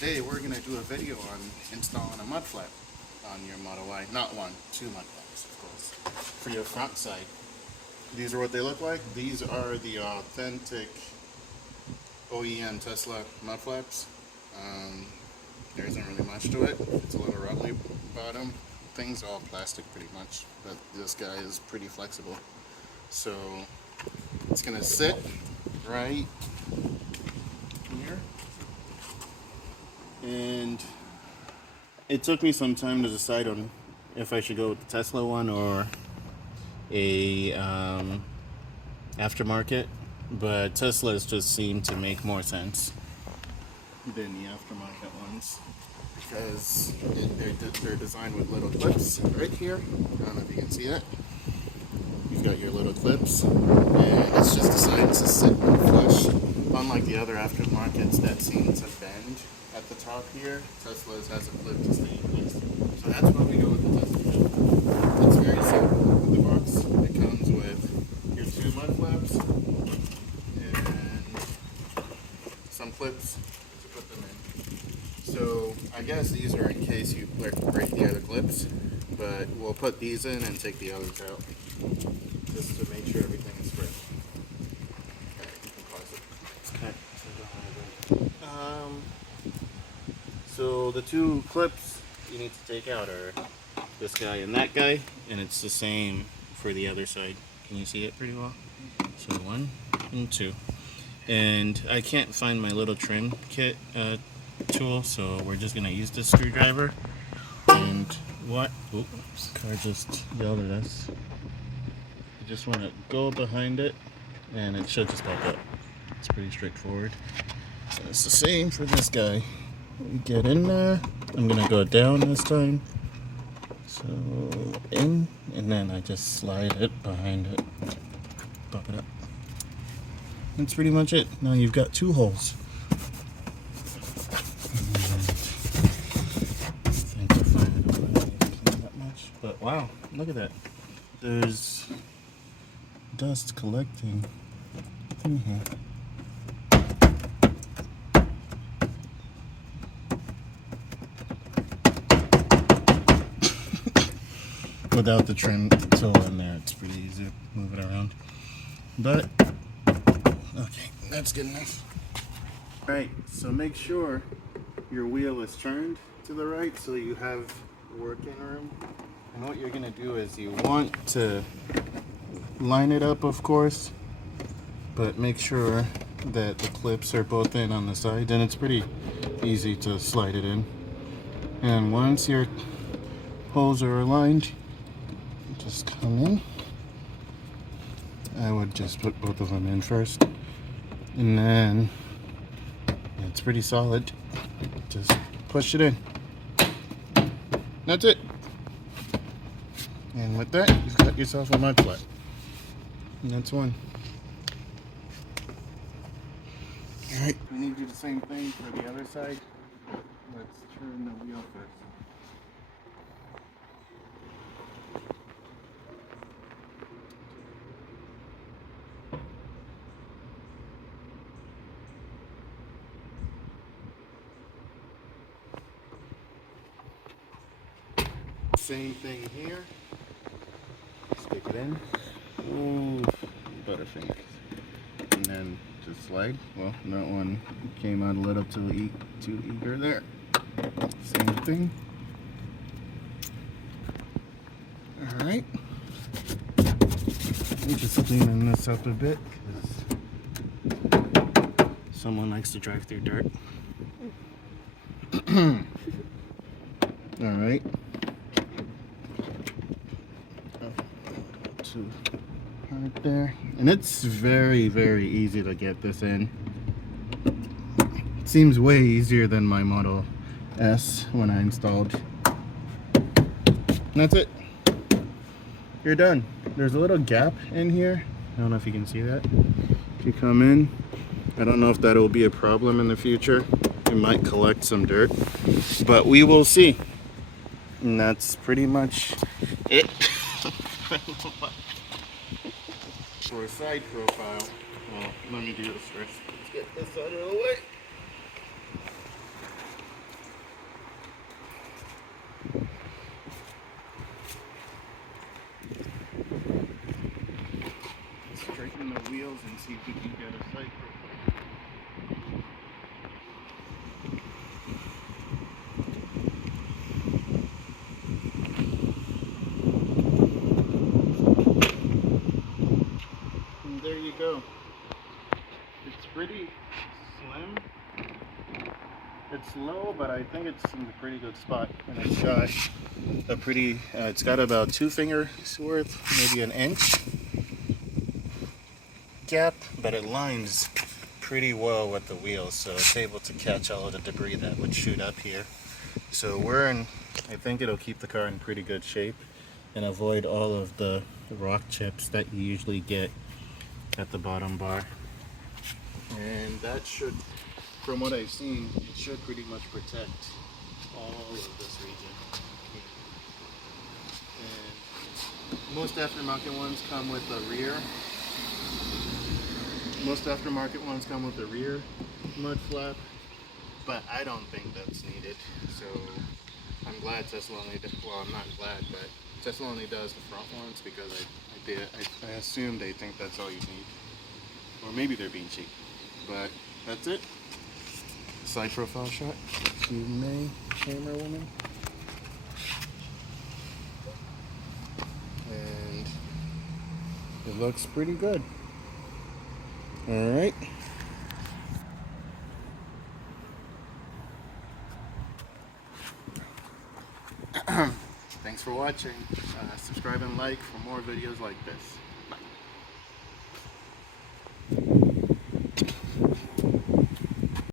today we're going to do a video on installing a mud flap on your Model Y. Not one, two mud flaps, of course, for your front side. These are what they look like. These are the authentic OEM Tesla mud flaps. There isn't really much to it. It's a little rubbly bottom. Things are all plastic pretty much, but this guy is pretty flexible. So it's going to sit right here. And it took me some time to decide on if I should go with the Tesla one or a aftermarket, but Teslas just seem to make more sense than the aftermarket ones because they're designed with little clips right here. I don't know if you can see that. You've got your little clips, and it's just designed to sit flush. Unlike the other aftermarkets that seem to bend at the top here, Tesla's has a clip to stay in place. So that's why we go with the Tesla. It's very simple in the box. It comes with your two mud flaps and some clips to put them in. So I guess these are in case you break the other clips, but we'll put these in and take the others out just to make sure everything is square. Okay, you can pause it. So the two clips you need to take out are this guy and that guy, and it's the same for the other side. Can you see it pretty well? So 1 and 2. And I can't find my little trim kit tool, so we're just gonna use this screwdriver. And what? Oops, car just yelled at us. You just want to go behind it, and it should just pop up. It's pretty straightforward. So it's the same for this guy. We get in there. I'm gonna go down this time. So in, and then I just slide it behind it. Pop it up. That's pretty much it. Now you've got two holes. But wow, look at that. There's dust collecting in here. Without the trim tool in there, it's pretty easy to move it around. But, okay, that's good enough. Alright, so make sure your wheel is turned to the right so you have working room. And what you're going to do is you want to line it up, of course, but make sure that the clips are both in on the side, and it's pretty easy to slide it in. And once your holes are aligned, just come in. I would just put both of them in first, and then it's pretty solid. Just push it in. That's it. And with that, you've got yourself a mud flap. And that's one. Alright, we need to do the same thing for the other side. Let's turn the wheel first. Same thing here. Stick it in. Ooh, butterfingers. And then just slide. Well, that one came out a little too eager there. Same thing. Alright. I'm just cleaning this up a bit because someone likes to drive through dirt. Alright. Right there, and it's very, very easy to get this in. It seems way easier than my Model S when I installed. And that's it. You're done. There's a little gap in here. I don't know if you can see that. If you come in, I don't know if that will be a problem in the future. It might collect some dirt, but we will see. And that's pretty much it. For a side profile, well, let me do this first. Let's get this out of the way. wheels and see if we can get a side profile. And there you go. It's pretty slim. It's low, but I think it's in a pretty good spot. And it's got a pretty, it's got about 2 fingers worth, maybe an inch gap, but it lines pretty well with the wheels, so it's able to catch all of the debris that would shoot up here. So I think it'll keep the car in pretty good shape and avoid all of the rock chips that you usually get at the bottom bar. And that should, from what I've seen, it should pretty much protect all of this region. And most aftermarket ones come with a rear. Most aftermarket ones come with a rear mud flap, but I don't think that's needed. So I'm glad Tesla only does, well, I'm not glad, but Tesla only does the front ones because I assume they think that's all you need. Or maybe they're being cheap. But that's it. Side profile shot. You may, camera woman. And it looks pretty good. All right. Thanks for watching. Subscribe and like for more videos like this.